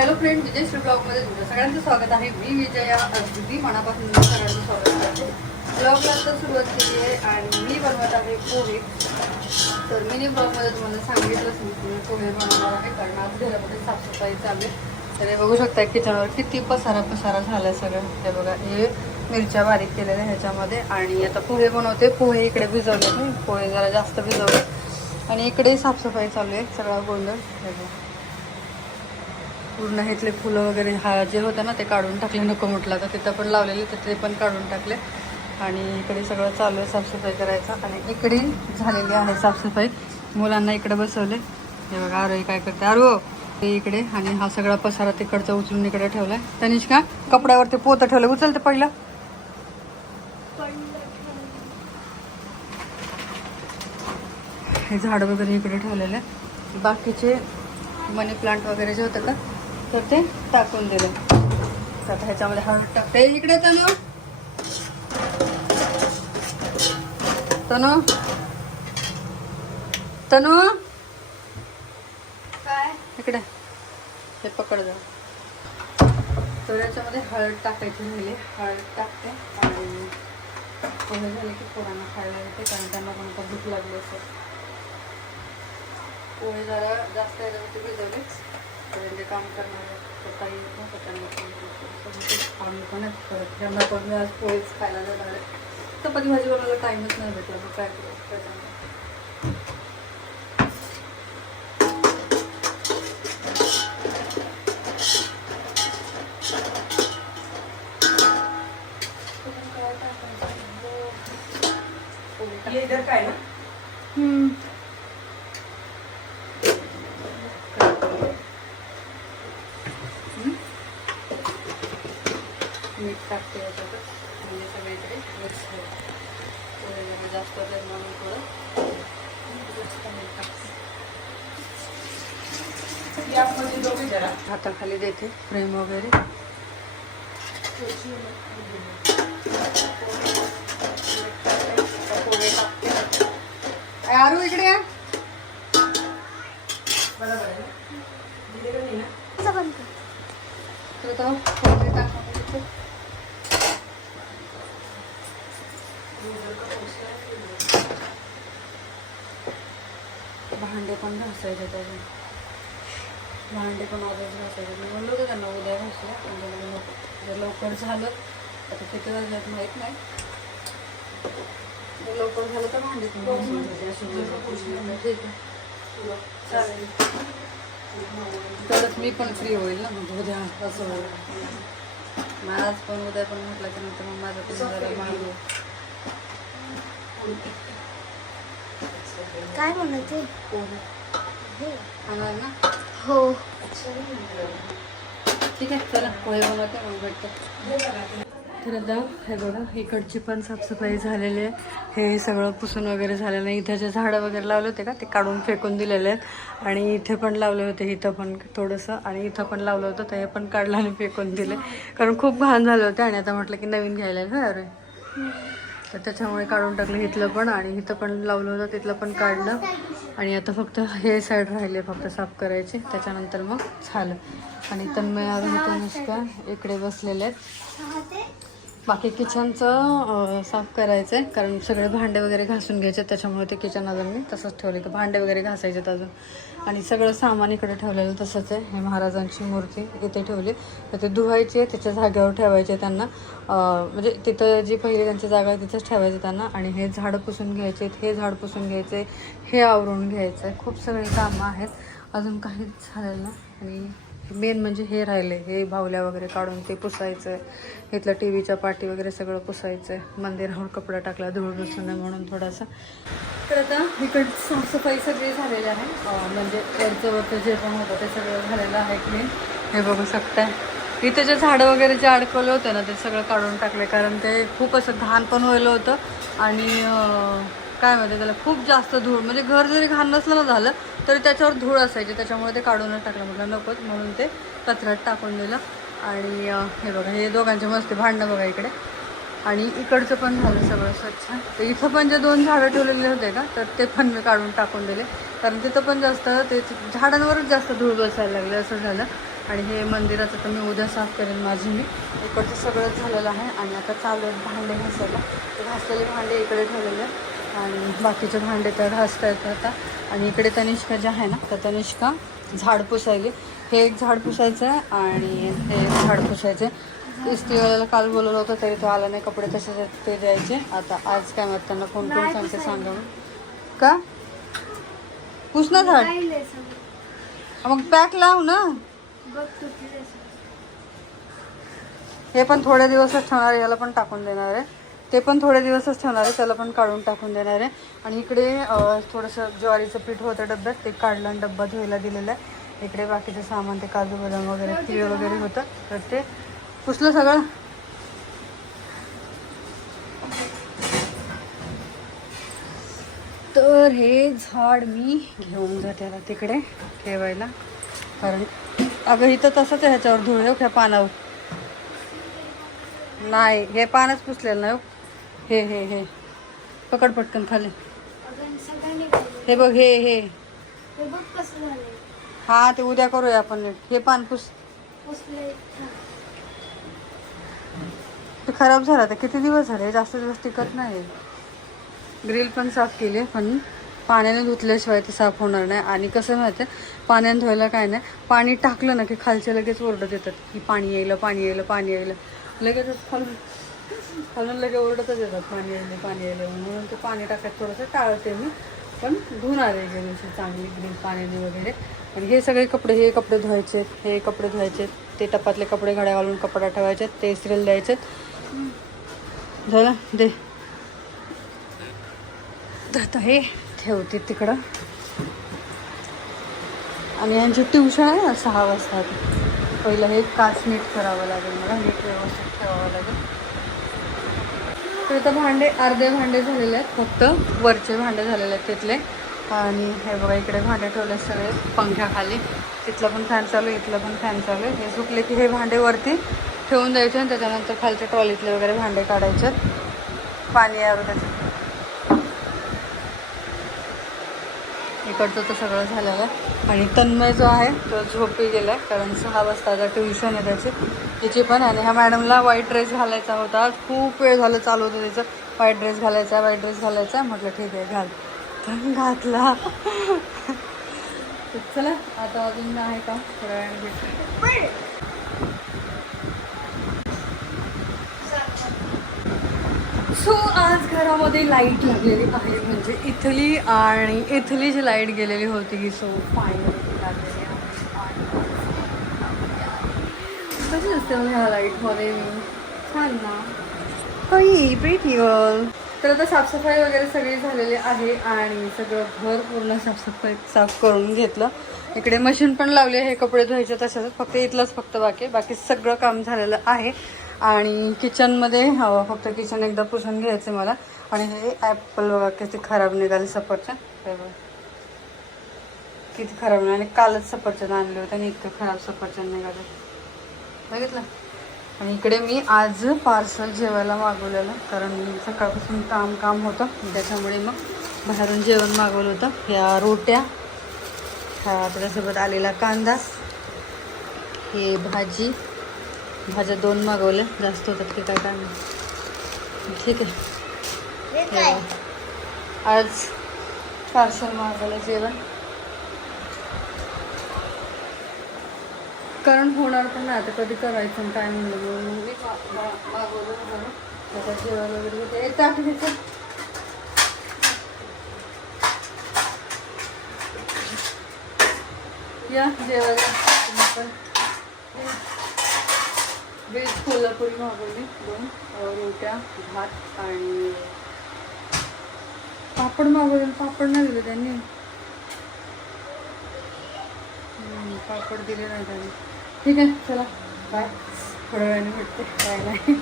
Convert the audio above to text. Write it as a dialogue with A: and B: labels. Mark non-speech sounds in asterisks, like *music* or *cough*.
A: Hello friend विजय ब्लॉगमध्ये तुमचं सगळ्यांचं स्वागत आहे. मी विजया अगदी मनापासून सगळ्यांचं स्वागत करते. ब्लॉगला तर सुरुवात केली आहे आणि मी बनवत आहे पोहे. तर मी ब्लॉगमध्ये तुम्हाला सांगितलंच मी तुम्ही पोहे बनवणार आहे कारण आज घरामध्ये साफसफाई चालू आहे. तर हे बघू शकता किचनवर किती पसारा पसारा झाला सगळं. ते बघा हे मिरच्या बारीक केलेल्या ह्याच्यामध्ये. आणि आता पोहे बनवते. पोहे इकडे भिजवले मी पोहे जरा जास्त भिजवले आणि इकडे साफसफाई चालू आहे सगळा गोंधळ. हे बघा. पूर्ण इथले फुलं वगैरे हा जे होतं ना ते काढून टाकले नको म्हटलं तर तिथं पण लावलेले तर ते पण काढून टाकले. आणि इकडे सगळं चालू आहे साफसफाई करायचं. आणि इकडे झालेली आहे साफसफाई. मुलांना इकडे बसवले. हे बघा आरोही काय करते. आरो ते इकडे. आणि हा सगळा पसारा तिकडचा उचलून इकडे ठेवलाय. तनिष्का कपड्यावरती पोतं ठेवलं. उचलते पहिलं. हे झाड वगैरे इकडे ठेवलेले. आहे. बाकीचे मनी प्लांट वगैरे जे होतं का तर ते टाकून दिले तर आता ह्याच्यामध्ये हळद टाकते. इकडे तनु. तनु. तनु.
B: काय?
A: इकडे. हे पकड जा तर याच्यामध्ये हळद टाकायची राहिली हळद टाकते आणि पोहे झाले की पोरांना खायला येते कारण त्यांना पण भूक लागली असेल. पोहे जरा जास्त याच्यावरती भिजवले म्हणजे काम करणारे थोडंसं आम्ही पण नाही करत. त्यांना पण मी आज पोहेच खायला जाणार आहे. चपाती भाजी बनवायला टाईमच नाही भेटला मग काय करू?
C: ये इधर काय ना
A: टाकते याच्यातच म्हणजे सगळीकडे मिक्स होईल म्हणून थोडं
C: दोघे जरा
A: हाताखाली देते. फ्रेम वगैरे. आरू इकडे आहे
C: बरोबर आहे ना? ना
A: तर टाकून देते. भांडे पण घासायचे त्याचे. भांडे पण आजच घासायचे. मी म्हणलं होतं त्यांना उद्या घासूया पण नको. जर लवकर झालं आता किती वाजल्यात माहीत नाही. जर लवकर झालं तर भांडी. ठीक आहे.
C: चालेल.
A: तरच मी पण फ्री होईल ना मग उद्या. असं होईल. मग आज पण उद्या पण म्हटलं की नंतर मग माझं पण जरा मागं.
B: काय
A: म्हणते? ना
B: हो.
A: ठीक आहे चला पोहे बनवते मग भेटतो. तर आता हे बघा इकडची पण साफसफाई झालेली आहे. हे सगळं पुसून वगैरे झालेलं आहे. इथं जे झाडं वगैरे लावले होते का ते काढून फेकून दिलेले आहेत. आणि इथे पण लावले होते इथं पण थोडंसं. आणि इथं पण लावलं होतं तर हे पण काढलं आणि फेकून दिले. कारण खूप घाण झाले होते आणि आता म्हटलं की नवीन घ्यायला अरे. तर त्याच्यामुळे काढून टाकलं इथलं पण आणि इथं पण लावलं होतं तिथलं पण काढलं. आणि आता फक्त हे साईड राहिले फक्त साफ करायचे. त्याच्यानंतर मग झालं. आणि तन्मय आरोही तनुष्का इकडे बसलेले आहेत. बाकी किचनचं साफ करायचं आहे कारण सगळे भांडे वगैरे घासून घ्यायचे त्याच्यामुळे ते किचन अजून मी तसंच ठेवले. की भांडे वगैरे घासायचे अजून. आणि सगळं सामान इकडे ठेवलेलं तसंच आहे. हे महाराजांची मूर्ती इथे ठेवली. तर ते धुवायची आहे त्याच्या जागेवर ठेवायचे त्यांना. म्हणजे तिथं जी पहिली त्यांची जागा आहे तिथंच ठेवायचे त्यांना. आणि हे झाडं पुसून घ्यायचे हे झाड पुसून घ्यायचे हे आवरून घ्यायचं आहे. खूप सगळी कामं आहेत. अजून काहीच झालेलं आणि मेन म्हणजे हे राहिले हे भावल्या वगैरे काढून ते पुसायचं. आहे इथलं टी व्हीच्या पाठी वगैरे सगळं पुसायचं. आहे मंदिरावर कपडा टाकला धूळ बसू नये म्हणून थोडासा. तर आता इकड साफसफाई सगळी झालेली आहे. म्हणजे वरचं वरचं जे पण होतं ते सगळं झालेलं आहे क्लीन हे बघू शकताय. इथे जे झाडं वगैरे जे अडकवले होते ना ते सगळं काढून टाकले. कारण ते खूप असं घाण पण व्हायलं होतं. आणि काय माहिती त्याला खूप जास्त धूळ म्हणजे घर जरी घाण नसलं ना झालं तरी त्याच्यावर धूळ असायची. त्याच्यामुळे ते काढूनच टाकलं. म्हटलं नकोच म्हणून ते कचऱ्यात टाकून दिलं. आणि हे बघा हे दोघांचे मस्त भांडणं बघा इकडे. आणि इकडचं पण झालं सगळं स्वच्छ. तर इथं पण जे दोन झाडं ठेवलेले होते का तर ते पण मी काढून टाकून दिले. कारण तिथं पण जास्त ते झाडांवरच जास्त धूळ बसायला लागले असं झालं. आणि हे मंदिराचं तर मी उद्या साफ करेन माझी मी. इकडचं सगळंच झालेलं आहे. आणि आता चालू आहेत भांडे घासायला. ते घासलेले भांडे इकडे ठेवलेले आहेत. आणि बाकीचे भांडे तर घासता येतात आता. आणि इकडे तनिष्का जे आहे ना तर तनिष्का झाड पुसायली. हे एक झाड पुसायचं आहे आणि हे एक झाड पुसायचं आहे. इस्त्रीवाल्याला काल बोलवलं होतं तरी तो आला नाही. कपडे तसेच ते द्यायचे. आता आज काय माहीत त्यांना फोन करून सांगते सांगा मग. का? पुस ना झाड. मग पॅक लाव ना. हे पण थोडे दिवसच ठेवणार याला पण टाकून देणार आहे. ते पण थोडे दिवसच ठेवणार आहे त्याला पण काढून टाकून देणार आहे. आणि इकडे थोडंसं ज्वारीचं पीठ होतं डब्यात ते काढलं आणि डब्बा धुवायला दिलेला आहे. इकडे बाकीचं सामान ते काजू बदाम वगैरे तिळ वगैरे होतं. तर ते पुसलं सगळं. तर हे झाड मी घेऊन जाते आता तिकडे ठेवायला. कारण अगं इथं तसंच आहे ह्याच्यावर धुळ ह्या पानावर. नाही हे पानच पुसलेलं नाही हो. हो. हे हे. पकड पटकन खाली. हे बघ हे हे.
B: हे
A: ते उद्या करूया आपण नीट. हे पान पुस. ते खराब झालं तर किती दिवस झाले? जास्त दिवस टिकत नाही ग्रिल पण साफ केली पण पाण्याने धुतल्याशिवाय ते साफ होणार नाही. आणि कसं माहिती पाण्याने धुवायला काय नाही. पाणी टाकलं ना की खालचे लगेच ओरडत येतात. की पाणी यायला पाणी यायला पाणी यायला. लगेचच खालून खालून लगेच ओरडतच येतात पाणी आले पाणी आले. म्हणून ते पाणी टाकायचं थोडंसं टाळते मी. पण धुवून आले गेल्या दिवशी चांगली ग्रीन पाण्याने वगैरे. आणि हे सगळे कपडे हे कपडे धुवायचे हे कपडे धुवायचे. ते टपातले कपडे घड्या घालून कपडा ठेवायचे ते इस्त्रीला द्यायचे. झालं? दे. आता हे ठेवते तिकडं. आणि यांची ट्युशन आहे ना सहा वाजता. पहिलं हे काच नीट करावं लागेल मला नीट व्यवस्थित ठेवावं लागेल. तर इथं भांडे अर्धे भांडे झालेले आहेत. फक्त वरचे भांडे झालेले आहेत तिथले. आणि हे बघा इकडे भांडे ठेवले सगळे पंख्याखाली तिथलं पण फॅन चालू आहे इथलं पण फॅन चालू आहे. हे सुकले की हे भांडे वरती ठेवून द्यायचे आणि त्याच्यानंतर खालच्या ट्रॉलीतले वगैरे भांडे काढायचे पाणी पाणी यावं इकडचं तर सगळं झालेलं आहे. आणि तन्मय जो आहे तो झोपी गेला आहे कारण सहा वाजता ट्युशन आहे त्याची. तिची पण आणि ह्या मॅडमला व्हाईट ड्रेस घालायचा होता. खूप वेळ झालं चालू होतं त्याचं. व्हाईट ड्रेस घालायचा व्हाईट ड्रेस घालायचा. म्हटलं ठीक आहे घाल. पण घातला. *laughs* चला आता अजून आहे का? थोड्या वेळ सो आज घरामध्ये लाइट लागलेली आहे म्हणजे इथली आणि इथली जी लाइट गेलेली होती सो फायनली लागलेली आहे. कशी असते मग ह्या लाईटमध्ये? छान ना. काही प्रीती गर्ल तर आता साफसफाई वगैरे सगळी झालेली आहे आणि सगळं घर पूर्ण साफसफाई साफ करून घेतलं. इकडे मशीन पण लावली आहे कपडे धुवायचे तशाच फक्त इथलंच फक्त बाकी बाकी सगळं काम झालेलं आहे. आणि किचनमध्ये फक्त किचन एकदा पुसून घ्यायचं मला. आणि हे ॲपल बघा किती खराब निघाले सफरचंद. किती खराब निघाले. आणि कालच सफरचंद आणले होते आणि इतकं खराब सफरचंद निघाले. बघितलं? आणि इकडे मी आज पार्सल जेवायला मागवलेलं कारण सकाळपासून काम काम होतं. त्याच्यामुळे मग बाहेरून जेवण मागवलं होतं. ह्या रोट्या हा त्याच्यासोबत आलेला कांदा हे भाजी भाज्या दोन मागवल्या जास्त होतात की काय काय माहीत. ठीक आहे हे. आज पार्सल मागवलं जेवण कारण होणार पण नाही आता कधी करायचं काय म्हणलं मी मागवलं. आता जेवायला वगैरे घ्यायचं. या जेवायला तुम्ही कोल्हापुरी मागवली. दोन रोट्या भात आणि पापड मागवले. पापड नाही दिले त्यांनी. पापड दिले नाही त्यांनी. ठीक आहे चला. बाय थोड्या वेळाने भेटते. काय नाही